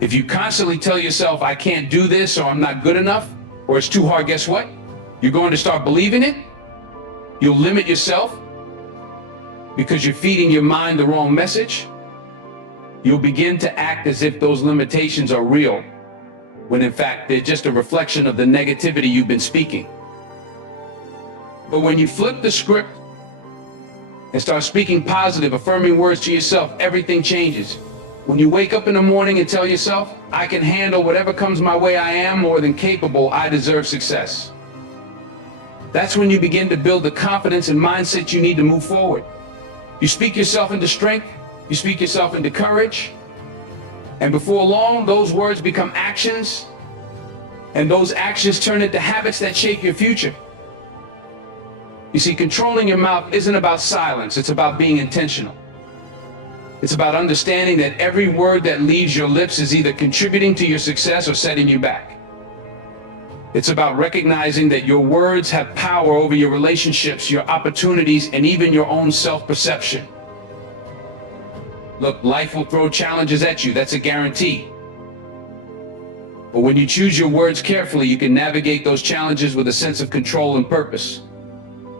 If you constantly tell yourself, I can't do this, or I'm not good enough, or it's too hard, guess what? You're going to start believing it. You'll limit yourself because you're feeding your mind the wrong message. You'll begin to act as if those limitations are real, when in fact they're just a reflection of the negativity you've been speaking. But when you flip the script and start speaking positive, affirming words to yourself, everything changes. When you wake up in the morning and tell yourself, I can handle whatever comes my way, I am more than capable, I deserve success. That's when you begin to build the confidence and mindset you need to move forward. You speak yourself into strength, you speak yourself into courage, and before long, those words become actions, and those actions turn into habits that shape your future. You see, controlling your mouth isn't about silence, it's about being intentional. It's about understanding that every word that leaves your lips is either contributing to your success or setting you back. It's about recognizing that your words have power over your relationships, your opportunities, and even your own self-perception. Look, life will throw challenges at you, that's a guarantee. But when you choose your words carefully, you can navigate those challenges with a sense of control and purpose.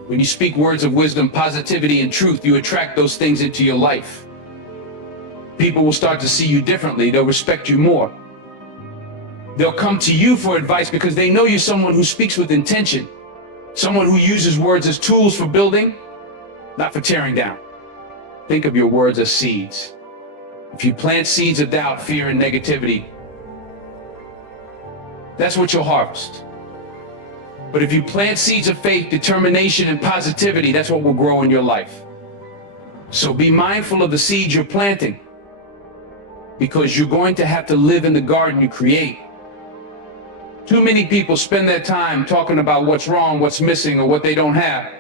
When you speak words of wisdom, positivity, and truth, you attract those things into your life. People will start to see you differently, they'll respect you more. They'll come to you for advice because they know you're someone who speaks with intention, someone who uses words as tools for building, not for tearing down. Think of your words as seeds. If you plant seeds of doubt, fear, and negativity, that's what you'll harvest. But if you plant seeds of faith, determination, and positivity, that's what will grow in your life. So be mindful of the seeds you're planting, because you're going to have to live in the garden you create. Too many people spend their time talking about what's wrong, what's missing, or what they don't have.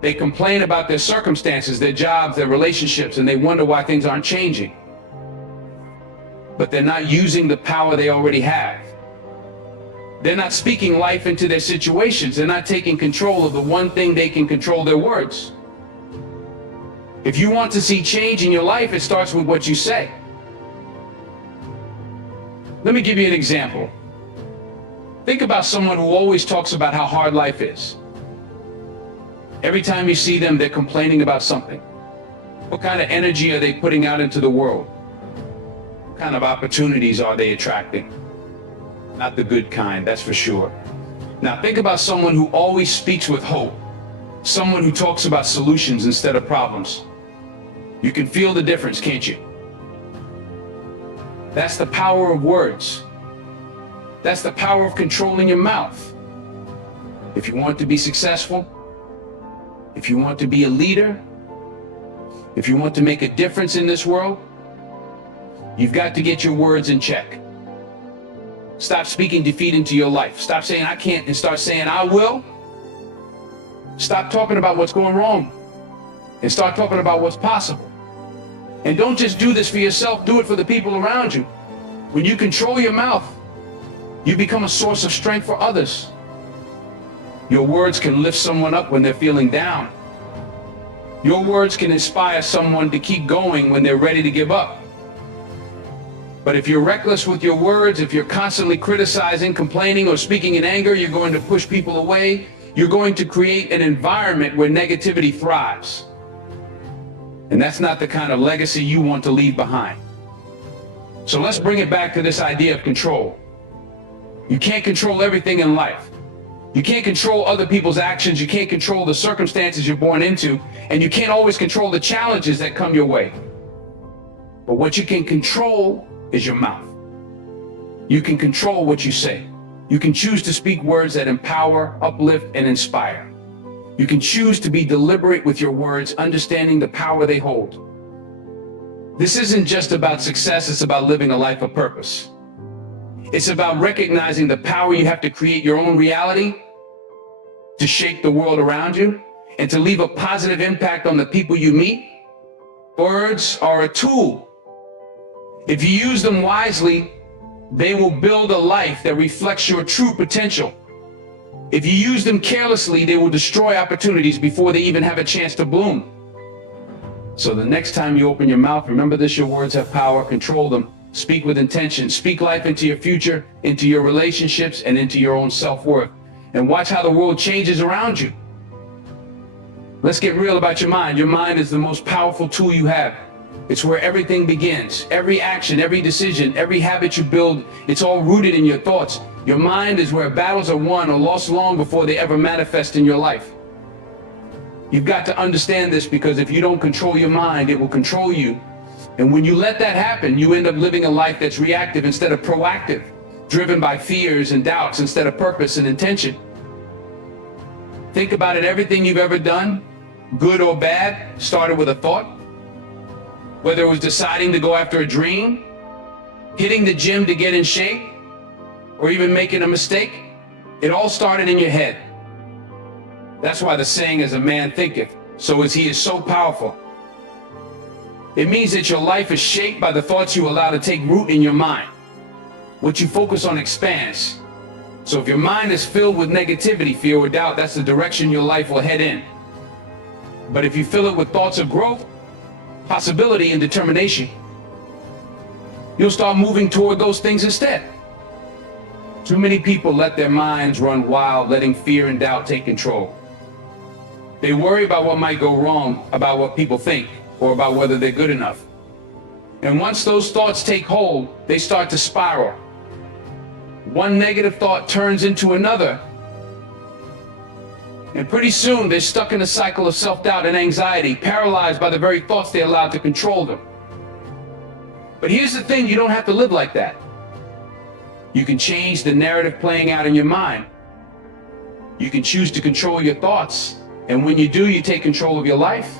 They complain about their circumstances, their jobs, their relationships, and they wonder why things aren't changing. But they're not using the power they already have. They're not speaking life into their situations. They're not taking control of the one thing they can control, their words. If you want to see change in your life, it starts with what you say. Let me give you an example. Think about someone who always talks about how hard life is. Every time you see them, they're complaining about something. What kind of energy are they putting out into the world? What kind of opportunities are they attracting? Not the good kind, that's for sure. Now think about someone who always speaks with hope. Someone who talks about solutions instead of problems. You can feel the difference, can't you? That's the power of words. That's the power of controlling your mouth. If you want to be successful, if you want to be a leader, if you want to make a difference in this world, you've got to get your words in check. Stop speaking defeat into your life. Stop saying I can't and start saying I will. Stop talking about what's going wrong and start talking about what's possible. And don't just do this for yourself, do it for the people around you. When you control your mouth, you become a source of strength for others. Your words can lift someone up when they're feeling down. Your words can inspire someone to keep going when they're ready to give up. But if you're reckless with your words, if you're constantly criticizing, complaining, or speaking in anger, you're going to push people away. You're going to create an environment where negativity thrives. And that's not the kind of legacy you want to leave behind. So let's bring it back to this idea of control. You can't control everything in life. You can't control other people's actions. You can't control the circumstances you're born into. And you can't always control the challenges that come your way. But what you can control is your mouth. You can control what you say. You can choose to speak words that empower, uplift, and inspire. You can choose to be deliberate with your words, understanding the power they hold. This isn't just about success, it's about living a life of purpose. It's about recognizing the power you have to create your own reality, to shape the world around you, and to leave a positive impact on the people you meet. Words are a tool. If you use them wisely, they will build a life that reflects your true potential. If you use them carelessly, they will destroy opportunities before they even have a chance to bloom. So the next time you open your mouth, remember this: your words have power, control them, Speak with intention. Speak life into your future, into your relationships, and into your own self-worth. And watch how the world changes around you. Let's get real about your mind. Your mind is the most powerful tool you have. It's where everything begins. Every action, every decision, every habit you build, it's all rooted in your thoughts. Your mind is where battles are won or lost long before they ever manifest in your life. You've got to understand this, because if you don't control your mind, it will control you. And when you let that happen, you end up living a life that's reactive instead of proactive, driven by fears and doubts instead of purpose and intention. Think about it. Everything you've ever done, good or bad, started with a thought. Whether it was deciding to go after a dream, hitting the gym to get in shape, or even making a mistake, it all started in your head. That's why the saying, as a man thinketh, so is he, is so powerful. It means that your life is shaped by the thoughts you allow to take root in your mind. What you focus on expands. So if your mind is filled with negativity, fear, or doubt, that's the direction your life will head in. But if you fill it with thoughts of growth, possibility, and determination, you'll start moving toward those things instead. Too many people let their minds run wild, letting fear and doubt take control. They worry about what might go wrong, about what people think, or about whether they're good enough. And once those thoughts take hold, they start to spiral. One negative thought turns into another. And pretty soon they're stuck in a cycle of self-doubt and anxiety, paralyzed by the very thoughts they allowed to control them. But here's the thing, you don't have to live like that. You can change the narrative playing out in your mind. You can choose to control your thoughts. And when you do, you take control of your life.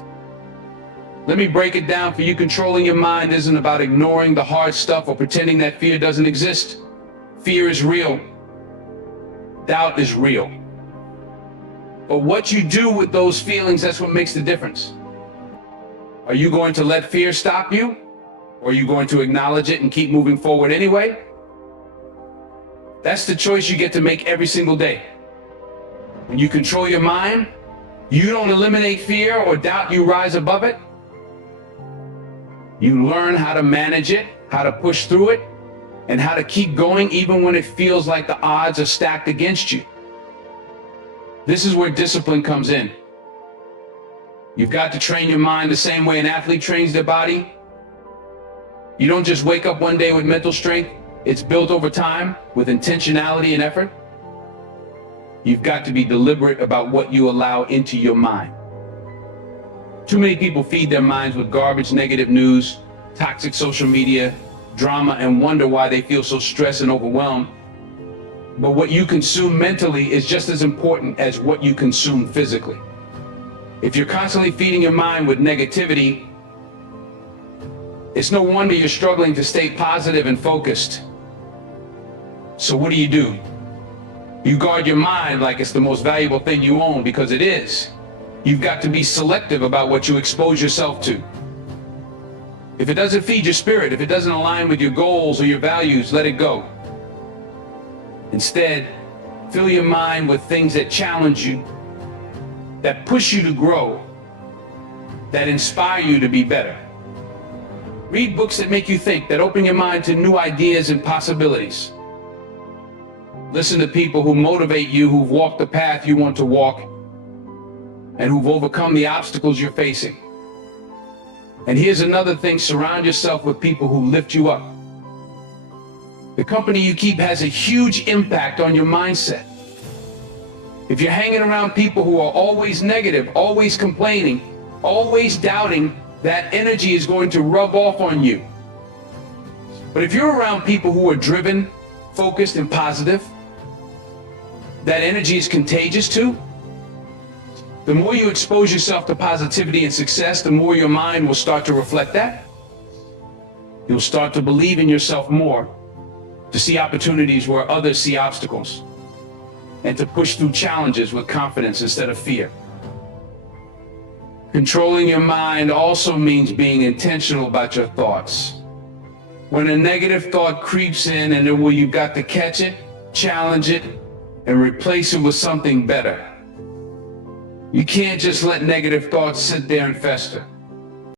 Let me break it down for you. Controlling your mind isn't about ignoring the hard stuff or pretending that fear doesn't exist. Fear is real. Doubt is real. But what you do with those feelings, that's what makes the difference. Are you going to let fear stop you? Or are you going to acknowledge it and keep moving forward anyway? That's the choice you get to make every single day. When you control your mind, you don't eliminate fear or doubt, you rise above it. You learn how to manage it, how to push through it, and how to keep going even when it feels like the odds are stacked against you. This is where discipline comes in. You've got to train your mind the same way an athlete trains their body. You don't just wake up one day with mental strength. It's built over time with intentionality and effort. You've got to be deliberate about what you allow into your mind. Too many people feed their minds with garbage, negative news, toxic social media, drama, and wonder why they feel so stressed and overwhelmed. But what you consume mentally is just as important as what you consume physically. If you're constantly feeding your mind with negativity, it's no wonder you're struggling to stay positive and focused. So what do? You guard your mind like it's the most valuable thing you own, because it is. You've got to be selective about what you expose yourself to. If it doesn't feed your spirit, if it doesn't align with your goals or your values, let it go. Instead, fill your mind with things that challenge you, that push you to grow, that inspire you to be better. Read books that make you think, that open your mind to new ideas and possibilities. Listen to people who motivate you, who've walked the path you want to walk, and who've overcome the obstacles you're facing. And here's another thing, surround yourself with people who lift you up. The company you keep has a huge impact on your mindset. If you're hanging around people who are always negative, always complaining, always doubting, that energy is going to rub off on you. But if you're around people who are driven, focused, and positive, that energy is contagious too. The more you expose yourself to positivity and success, the more your mind will start to reflect that. You'll start to believe in yourself more, to see opportunities where others see obstacles, and to push through challenges with confidence instead of fear. Controlling your mind also means being intentional about your thoughts. When a negative thought creeps in, and then you've got to catch it, challenge it, and replace it with something better. You can't just let negative thoughts sit there and fester.